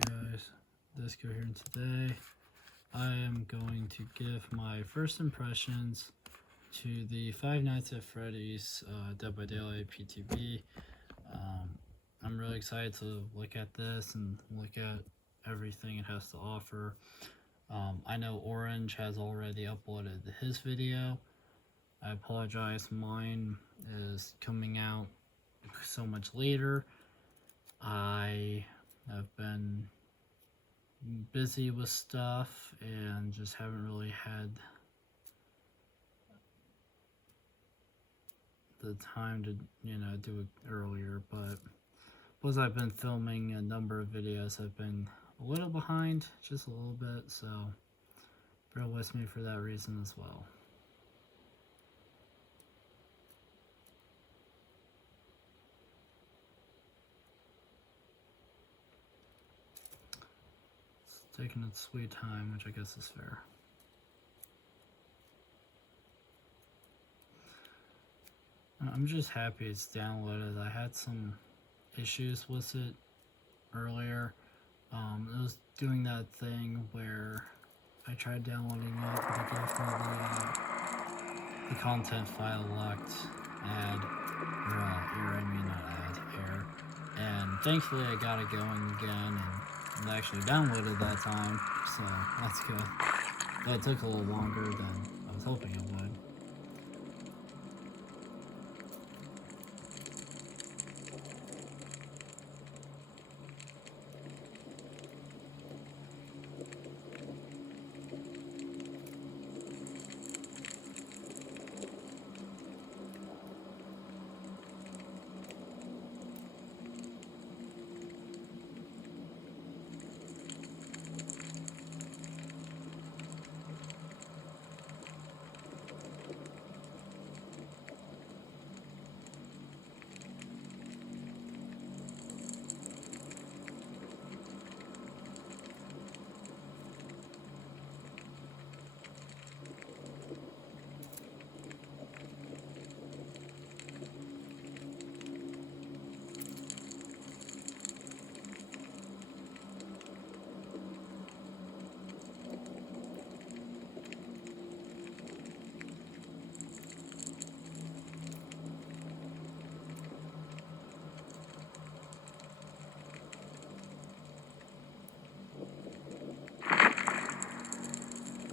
guys, D1scos here, and today I am going to give my first impressions to the Five Nights at Freddy's Dead by Daylight PTB. I'm really excited to look at this and look at everything it has to offer. I know Orange has already uploaded his video. I apologize, mine is coming out so much later. I have been busy with stuff and just haven't really had the time to, do it earlier, but because I've been filming a number of videos, I've been a little behind, just a little bit, so bear with me for that reason as well. It's taking its sweet time, which I guess is fair. I'm just happy it's downloaded. I had some issues with it earlier. It was doing that thing where I tried downloading it, but it gave me the content file locked error. And thankfully I got it going again, and it actually downloaded that time, so that's good. But it took a little longer than I was hoping it would.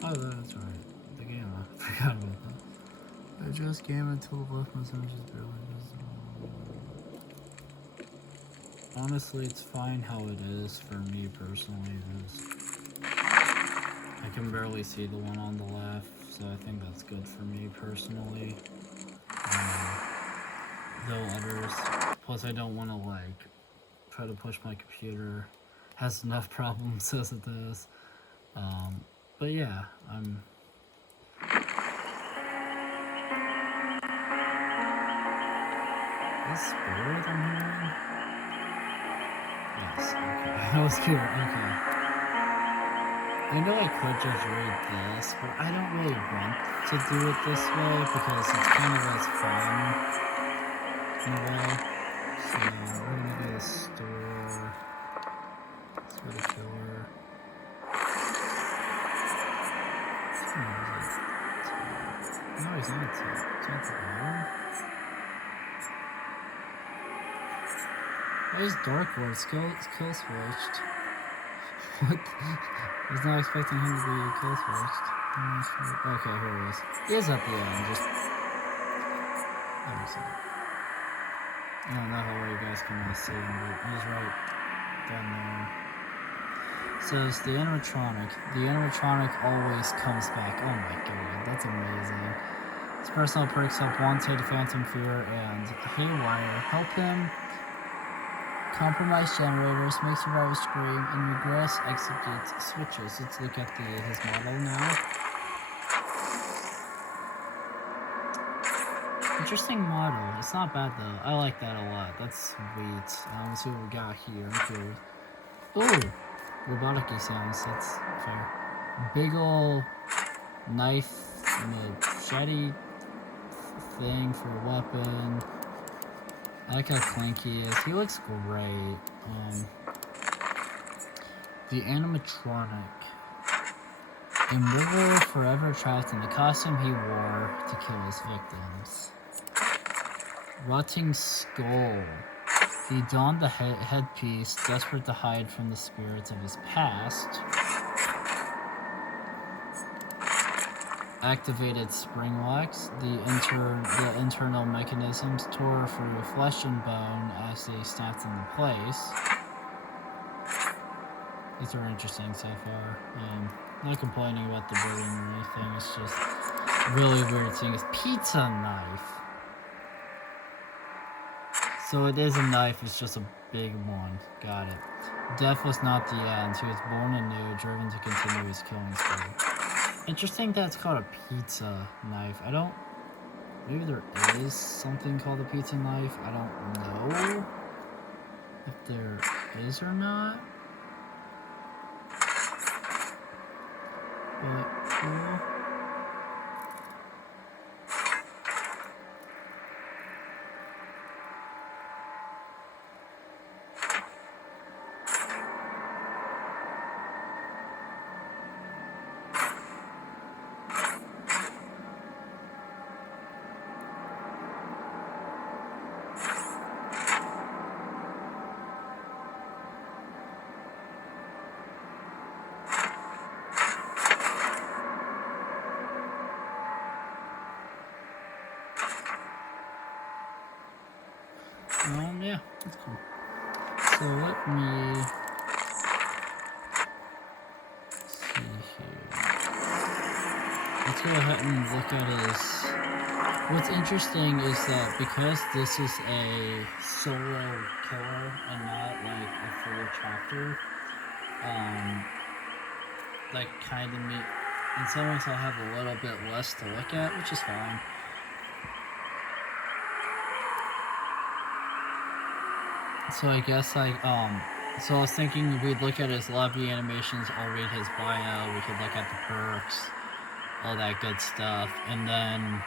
Oh, that's right. The game, I forgot about that. I just came until the left message is barely visible. Honestly, it's fine how it is for me personally, because I can barely see the one on the left, so I think that's good for me personally. Though others, plus I don't want to try to push my computer, has enough problems as it is. But yeah, Is spirit I'm hearing? Yes, okay. I was curious, okay. I know I could just read this, but I don't really want to do it this way because it's kind of less fun in a way. So we're gonna go to the store. Let's go to killer. No, he's not. It's not the bottom. There's Dark Ward's kill switched. What? I was not expecting him to be kill switched. Okay, here he is. He is at the end, just... I don't know how well you guys can see him, but he's right down there. It says, the animatronic always comes back. Oh my god, that's amazing. His personal perks help Wanted, Phantom Fear, and Haywire help him compromise generators, make survivors scream, and regress executes switches. Let's look at his model now. Interesting model. It's not bad though. I like that a lot. That's sweet. Let's see what we got here. Okay. Ooh! Robotic-y sounds. That's fair. Big ol' knife machete thing for a weapon. I like how clanky he is. He looks great. The animatronic. Immortal, forever trapped in the costume he wore to kill his victims. Rotting skull. He donned the headpiece, desperate to hide from the spirits of his past. Activated spring wax. The internal mechanisms tore through flesh and bone as they snapped into place. These are interesting so far. Not complaining about the building or anything. It's just really weird seeing his pizza knife. So it is a knife, it's just a big one. Got it. Death was not the end. He was born anew, driven to continue his killing spree. Interesting that it's called a pizza knife. Maybe there is something called a pizza knife. I don't know if there is or not. But cool. Yeah, that's cool. So let me see here. Let's go ahead and look at his. What's interesting is that because this is a solo killer and not like a full chapter, like kind of me. In some ways, I'll have a little bit less to look at, which is fine. So I guess like so I was thinking we'd look at his lobby animations, I'll read his bio, we could look at the perks, all that good stuff, and then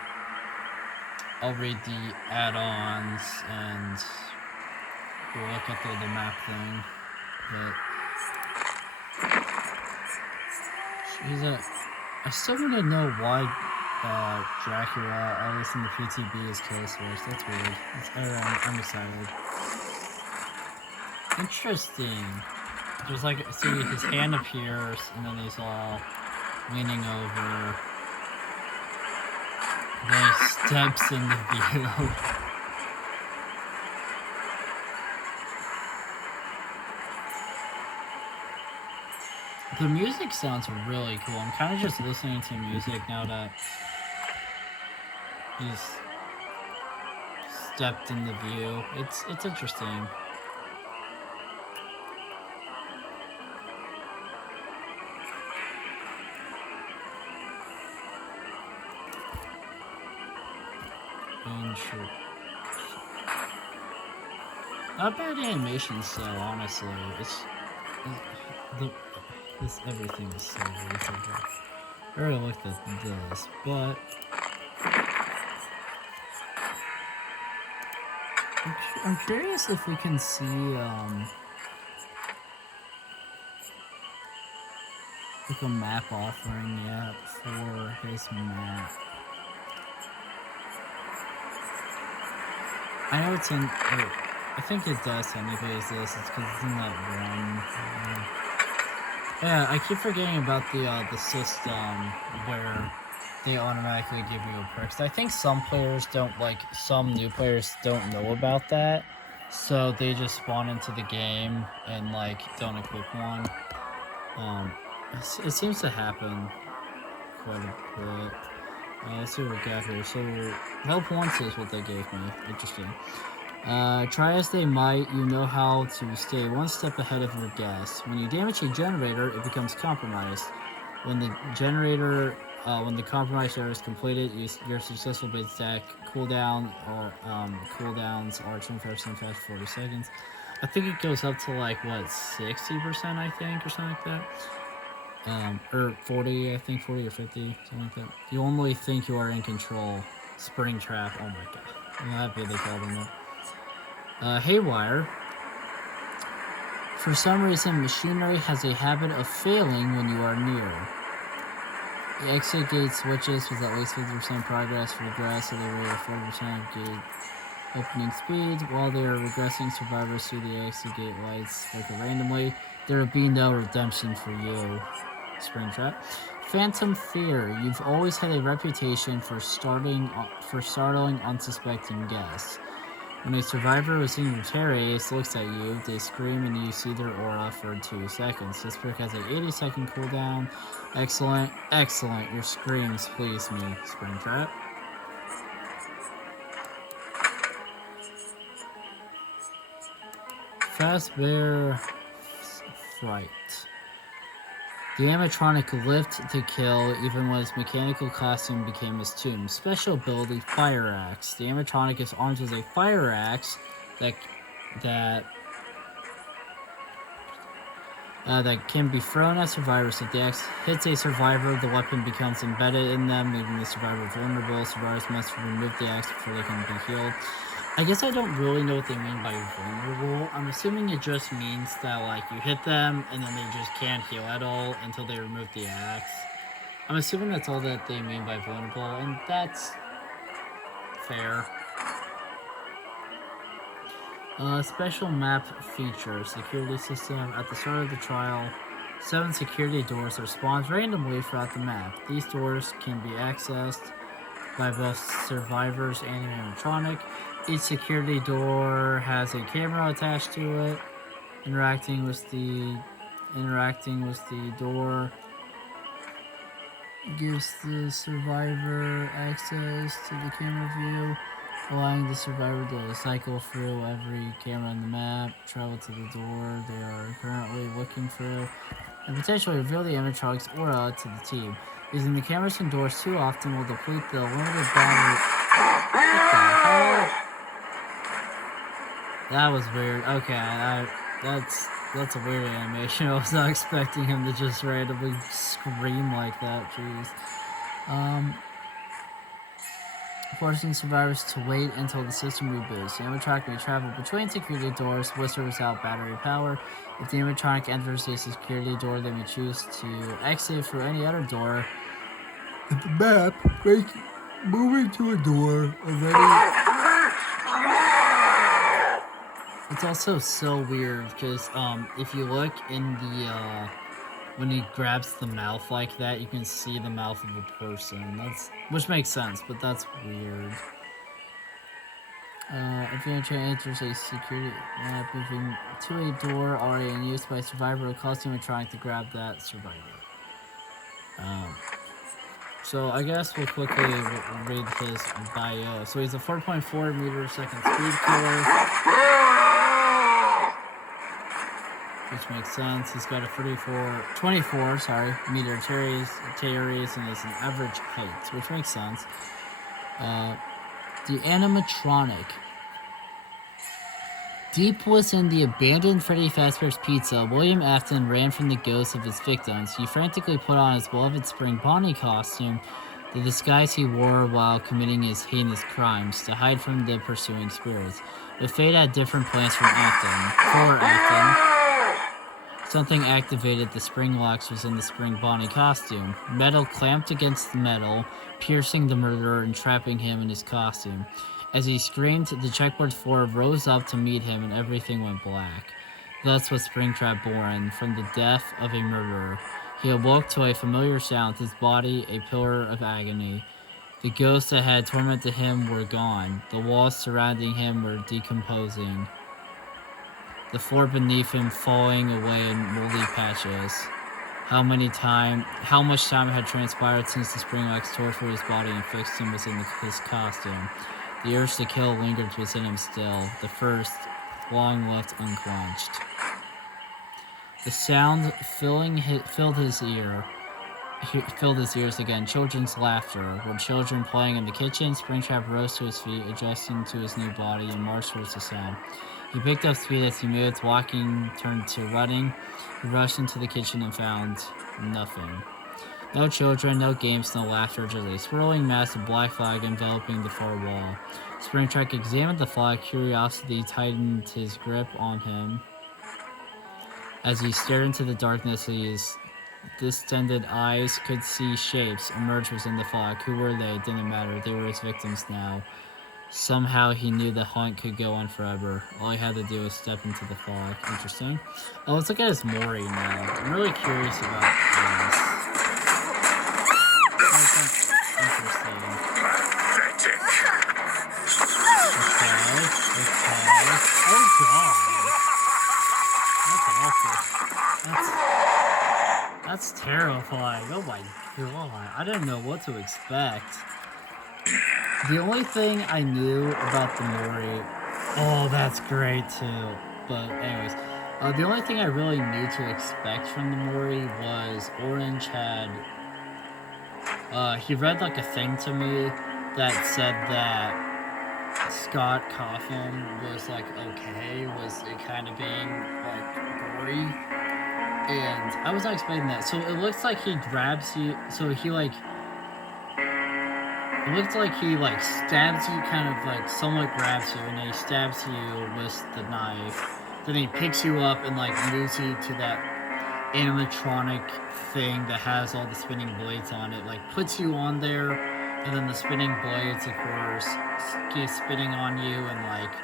I'll read the add-ons and we'll look at the map thing. But I still want to know why Dracula, at least in the PTB, is kill switch. That's weird. I'm excited. Interesting. There's like, see, his hand appears, and then he's all leaning over. And then he steps in the view. The music sounds really cool. I'm kind of just listening to music now that he's stepped in the view. It's interesting. Not bad animations, so honestly, everything is so good. I already looked at this, but I'm curious if we can see like a map offering yet for his map. I know it's in. I think it does technically exist. It's because it's in that one. Yeah, I keep forgetting about the system where they automatically give you a perk. I think some players don't some new players don't know about that, so they just spawn into the game and don't equip one. It seems to happen quite a bit. Let's see what we got here. So, help once is what they gave me. Interesting. Try as they might, you know how to stay one step ahead of your guests. When you damage a generator, it becomes compromised. When the compromised area is completed, your successful base attack cooldown or cooldowns are 25% fast 40 seconds. I think it goes up to 60%, I think, or something like that. Or 40, I think 40 or 50, something like that. You only think you are in control. Spring trap, oh my god. I'm happy they called him that. Haywire. For some reason, machinery has a habit of failing when you are near. The exit gate switches with at least 50% progress regress at a rate of 40% gate opening speed. While they are regressing, survivors see the exit gate lights flicker randomly. There will be no redemption for you. Springtrap. Phantom fear. You've always had a reputation for startling unsuspecting guests. When a survivor with senior terrorist looks at you, they scream and you see their aura for 2 seconds. This perk has an 80-second cooldown. Excellent, excellent. Your screams please me. Springtrap. Fast Bear Fright. The animatronic lived to kill even when his mechanical costume became his tomb. Special ability, Fire Axe. The animatronic is armed with a fire axe that can be thrown at survivors. If the axe hits a survivor, the weapon becomes embedded in them, leaving the survivor vulnerable. Survivors must remove the axe before they can be healed. I guess I don't really know what they mean by vulnerable. I'm assuming it just means that, like, you hit them and then they just can't heal at all until they remove the axe. I'm assuming that's all that they mean by vulnerable, and that's fair. Special map feature, security system. At the start of the trial, 7 security doors are spawned randomly throughout the map. These doors can be accessed by both survivors and an animatronic. Each security door has a camera attached to it. Interacting with the door gives the survivor access to the camera view, allowing the survivor to cycle through every camera in the map, travel to the door they are currently looking through, and potentially reveal the animatronic's aura to the team. Using the cameras and doors too often will deplete the limited battery. What the hell? That was weird. Okay, that's a weird animation. I was not expecting him to just randomly scream like that. Jeez. Forcing survivors to wait until the system reboots. The animatronic may travel between security doors with or without battery power. If the animatronic enters a security door, they may choose to exit through any other door. If the map, moving to a door already. It's also so weird because if you look in the when he grabs the mouth like that, you can see the mouth of a person. Which makes sense, but that's weird. If you enters a security map moving to a door already in use by a survivor, will cause him trying to grab that survivor. So I guess we'll quickly read his bio. So he's a 4.4 meter second speed killer, which makes sense. He's got a 24 meter terrace and is an average height, which makes sense. The animatronic. Deep within the abandoned Freddy Fazbear's Pizza, William Afton ran from the ghosts of his victims. He frantically put on his beloved Spring Bonnie costume, the disguise he wore while committing his heinous crimes, to hide from the pursuing spirits. But fate had different plans from Afton. For Afton, something activated the spring locks within the Spring Bonnie costume. Metal clamped against metal, piercing the murderer and trapping him in his costume. As he screamed, the checkboard floor rose up to meet him and everything went black. Thus was Springtrap born, from the death of a murderer. He awoke to a familiar sound, his body a pillar of agony. The ghosts that had tormented him were gone. The walls surrounding him were decomposing. The floor beneath him falling away in moldy patches. How much time had transpired since the spring locks tore through his body and fixed him within his costume. The urge to kill lingered within him still, the first, long left unclenched. The sound filled his ears again, children's laughter. Were children playing in the kitchen? Springtrap rose to his feet, adjusting to his new body, and marched towards the sound. He picked up speed as he moved, walking turned to running. He rushed into the kitchen and found nothing. No children, no games, no laughter, just a swirling mass of black flag enveloping the far wall. Springtrap examined the flag, curiosity tightened his grip on him. As he stared into the darkness, his distended eyes could see shapes emerge within the fog. Who were they? It didn't matter. They were his victims now. Somehow he knew the hunt could go on forever. All he had to do was step into the fog. Interesting. Oh, let's look at his Mori now. I'm really curious about this. Interesting. Okay. Oh god. That's awful. That's terrifying. Oh my god. I didn't know what to expect. The only thing I knew about the Mori... Oh, that's great too. But anyways, the only thing I really knew to expect from the Mori was Orange had... he read like a thing to me that said that Scott Coffin was like okay, was it kind of being like gory. And I was not expecting that. So it looks like he grabs you, so he like... It looks like he like stabs you, kind of like somewhat grabs you, and then he stabs you with the knife. Then he picks you up and like moves you to that animatronic thing that has all the spinning blades on it. Like puts you on there, and then the spinning blades, of course, keep spinning on you and like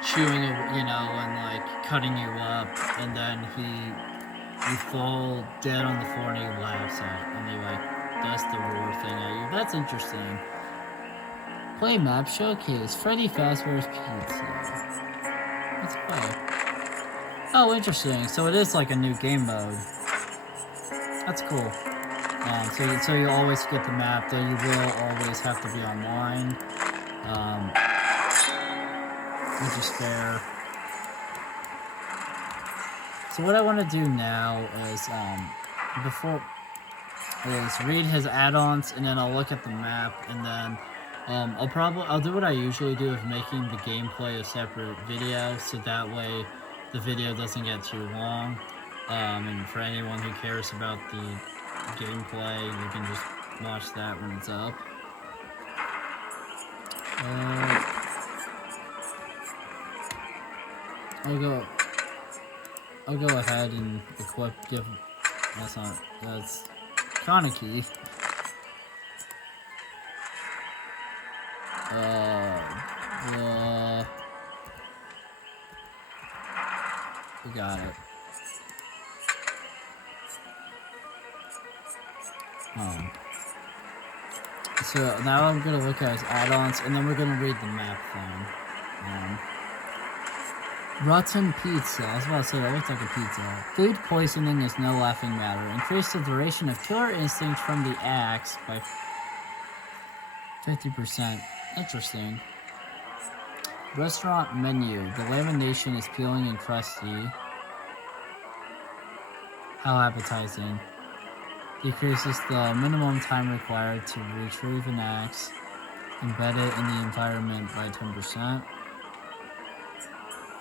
chewing, you know, and like cutting you up, and then you fall dead on the floor and he laughs at, and he like does the roar thing at you. That's interesting. Play map showcase. Freddy Fazbear's Pizza. Let's play. Oh, interesting. So it is like a new game mode. That's cool. So you always get the map, though you will always have to be online. Which is fair. So what I want to do now is, read his add-ons, and then I'll look at the map, and then, I'll do what I usually do of making the gameplay a separate video, so that way the video doesn't get too long, and for anyone who cares about the gameplay, you can just watch that when it's up. I'll go ahead and equip, that's Kaneki. We got it. So now I'm gonna look at his add-ons, and then we're gonna read the map thing. Rotten pizza. I was about to say that looks like a pizza. Food poisoning is no laughing matter. Increase the duration of killer instinct from the axe by 50%. Interesting. Restaurant menu. The lamination is peeling and crusty. How appetizing. Decreases the minimum time required to retrieve an axe. Embed it in the environment by 10%.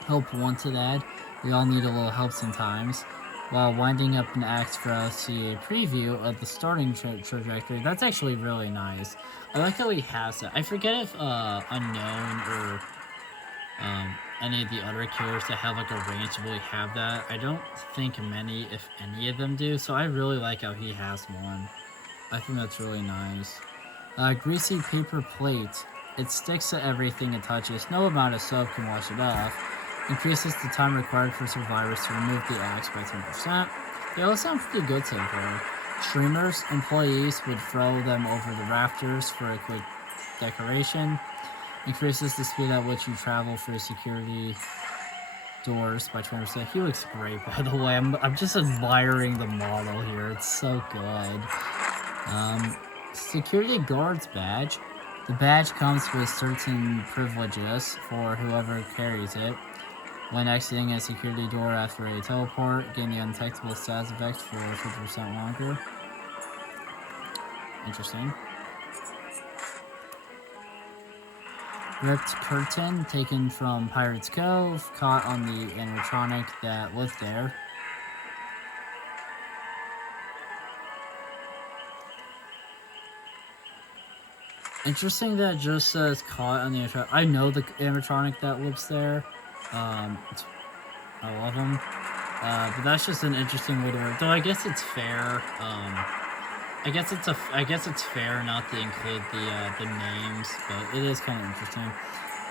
Help wanted ad. We all need a little help sometimes. While winding up an axe for us, see a preview of the starting trajectory. That's actually really nice. I like how he has it. I forget if Unknown or any of the other characters that have like a range really have that. I don't think many, if any of them do, so I really like how he has one. I think that's really nice. Greasy paper plate. It sticks to everything it touches. No amount of soap can wash it off. Increases the time required for survivors to remove the axe by 10%. They all sound pretty good so far. Streamers, employees would throw them over the rafters for a quick decoration. Increases the speed at which you travel for security doors by 20%. He looks great, by the way. I'm just admiring the model here. It's so good. Security guard's badge. The badge comes with certain privileges for whoever carries it. When exiting a security door after a teleport, gain the undetectable status effect for 50% longer. Interesting. Ripped curtain taken from Pirate's Cove, caught on the animatronic that lived there. Interesting that it just says caught on the animatronic. I know the animatronic that lives there. I love them. But that's just an interesting way to work. Though I guess it's fair. I guess it's fair not to include the names, but it is kind of interesting.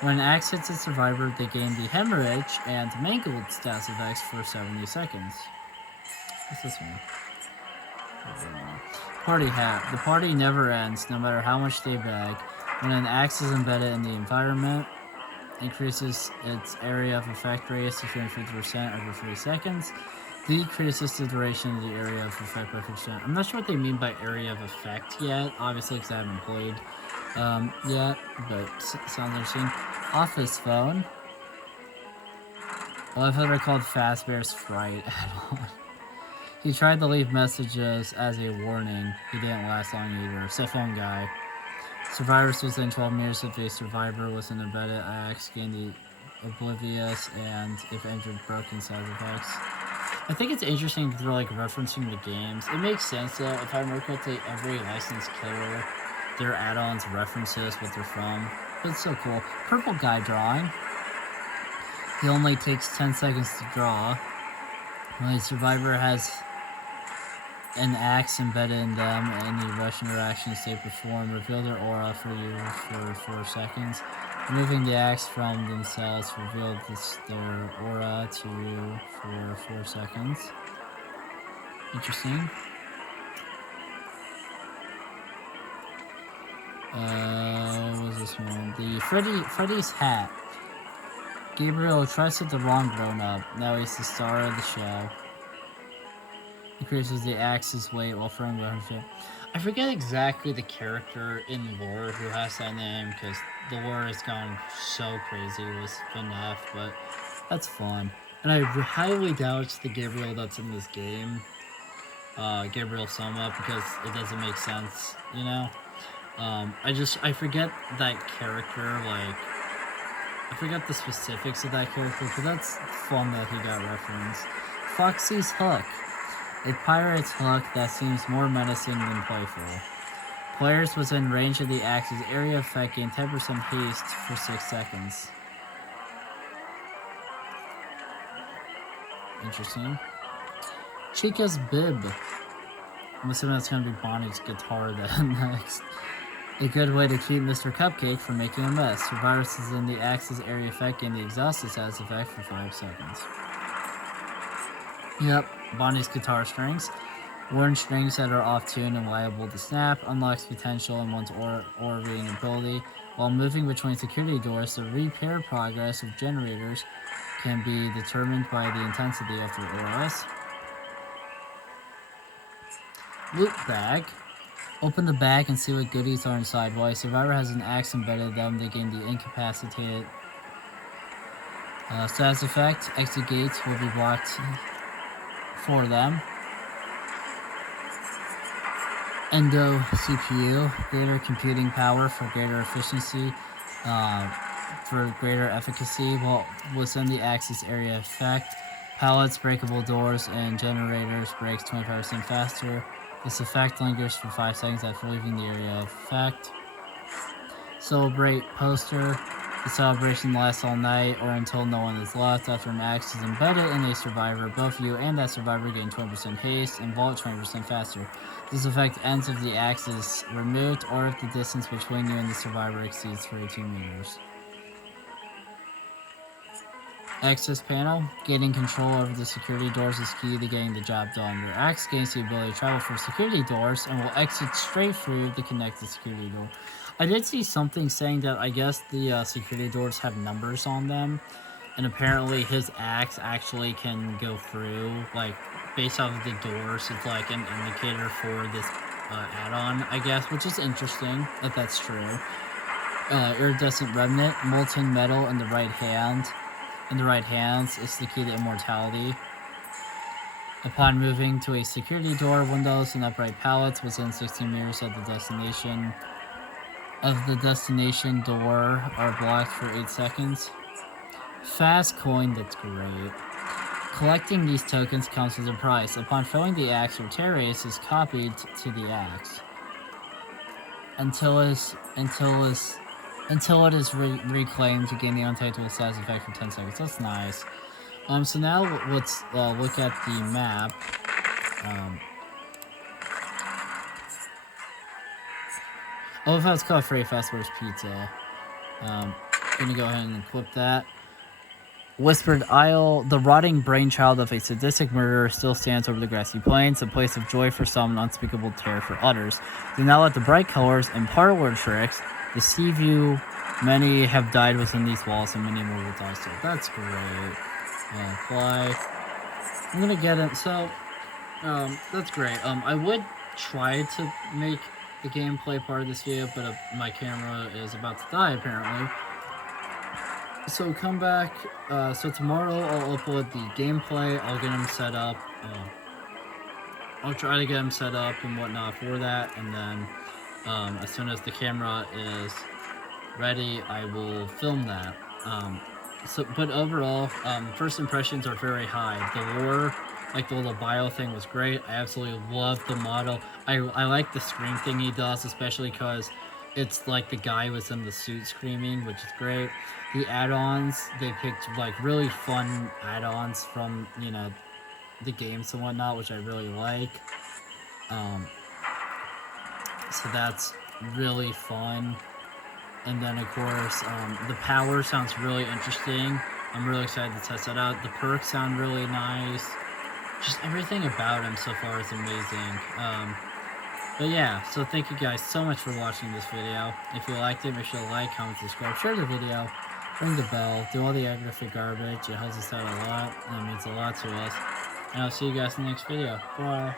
When an axe hits a survivor, they gain the hemorrhage and mangled status effects for 70 seconds. What's this one? Party hat. The party never ends, no matter how much they beg. When an axe is embedded in the environment, increases its area of effect radius to 250% over 3 seconds. Decreases the duration of the area of effect by 50%. I'm not sure what they mean by area of effect yet, obviously, because I haven't played yet, but sounds interesting. Office phone. Well, I've heard it called Fazbear's Fright add-on. He tried to leave messages as a warning. He didn't last long either. Cell phone guy. Survivors within 12 meters of a survivor with an embedded axe gain the oblivious and, if injured, broken side effects. I think it's interesting that they're like referencing the games. It makes sense though. If I remember correctly, every licensed killer, their add-ons references what they're from. But it's so cool. Purple guy drawing. He only takes 10 seconds to draw. When a survivor has an axe embedded in them, any rush interactions they perform reveal their aura for you for 4 seconds. Removing the axe from themselves revealed their aura to you for 4 seconds. Interesting. What was this one? The Freddy's hat. Gabriel trusted the wrong grown-up. Now he's the star of the show. Increases the axe's weight while throwing weapons. I forget exactly the character in lore who has that name, because the lore has gone so crazy with FNAF, but that's fun. And I highly doubt it's the Gabriel that's in this game, Gabriel Soma, because it doesn't make sense, you know? I forget that character, like, I forget the specifics of that character, but that's fun that he got referenced. Foxy's Hook. A pirate's hook that seems more menacing than playful. Players within range of the axe's area effect gain 10% haste for 6 seconds. Interesting. Chica's bib. I'm assuming that's going to be Bonnie's guitar then next. A good way to keep Mr. Cupcake from making a mess. Survivors within the axe's area effect gain the exhausted status effect for 5 seconds. Yep, Bonnie's guitar strings. Worn strings that are off-tune and liable to snap. Unlocks potential in one's aura reading ability. While moving between security doors, the repair progress of generators can be determined by the intensity of their auras. Loot bag. Open the bag and see what goodies are inside. While a survivor has an axe embedded in them, they gain the incapacitated status effect. Exit gates will be blocked for them. Endo CPU, greater computing power for greater efficiency, for greater efficacy while within the axis area effect. Pallets, breakable doors, and generators breaks 25% faster. This effect lingers for 5 seconds after leaving the area of effect. Celebrate poster. The celebration lasts all night or until no one is left. After an axe is embedded in a survivor, both you and that survivor gain 20% haste and vault 20% faster. This effect ends if the axe is removed or if the distance between you and the survivor exceeds 32 meters. Access panel. Gaining control over the security doors is key to getting the job done. Your axe gains the ability to travel through security doors and will exit straight through the connected security door. I did see something saying that I guess the security doors have numbers on them, and apparently his axe actually can go through, like, based off of the doors. It's like an indicator for this add-on, I guess, which is interesting if that's true. Iridescent remnant, molten metal in the right hand. In the right hands is the key to immortality. Upon moving to a security door, windows and upright pallets within 16 meters of the destination door are blocked for 8 seconds. Fast coin, that's great. Collecting these tokens comes with a price. Upon filling the axe, your terrace is copied to the axe. Until is until it is reclaimed to gain the untouchable status effect for 10 seconds. That's nice. So now let's look at the map. Oh, if it's called Freddy Fazbear's Pizza. Gonna go ahead and equip that. Whispered Isle, the rotting brainchild of a sadistic murderer, still stands over the grassy plains, a place of joy for some and unspeakable terror for others. Do not let the bright colors and parlor tricks deceive you. Many have died within these walls, and many more will die still. That's great. Fly. I'm gonna get it. So, that's great. I would try to make the gameplay part of this video, but my camera is about to die apparently. So come back. So tomorrow I'll upload the gameplay. I'll get them set up. I'll try to get them set up and whatnot for that, and then as soon as the camera is ready, I will film that. But overall, first impressions are very high. The lore, like the little bio thing, was great. I absolutely love the model. I like the scream thing he does, especially because it's like the guy was in the suit screaming, which is great. The add-ons, they picked like really fun add-ons from, you know, the games and whatnot, which I really like. So that's really fun. And then of course, the power sounds really interesting. I'm really excited to test that out. The perks sound really nice. Just everything about him so far is amazing. But yeah, so thank you guys so much for watching this video. If you liked it, make sure to like, comment, subscribe, share the video, ring the bell, do all the aggravated garbage. It helps us out a lot, and it means a lot to us. And I'll see you guys in the next video. Bye.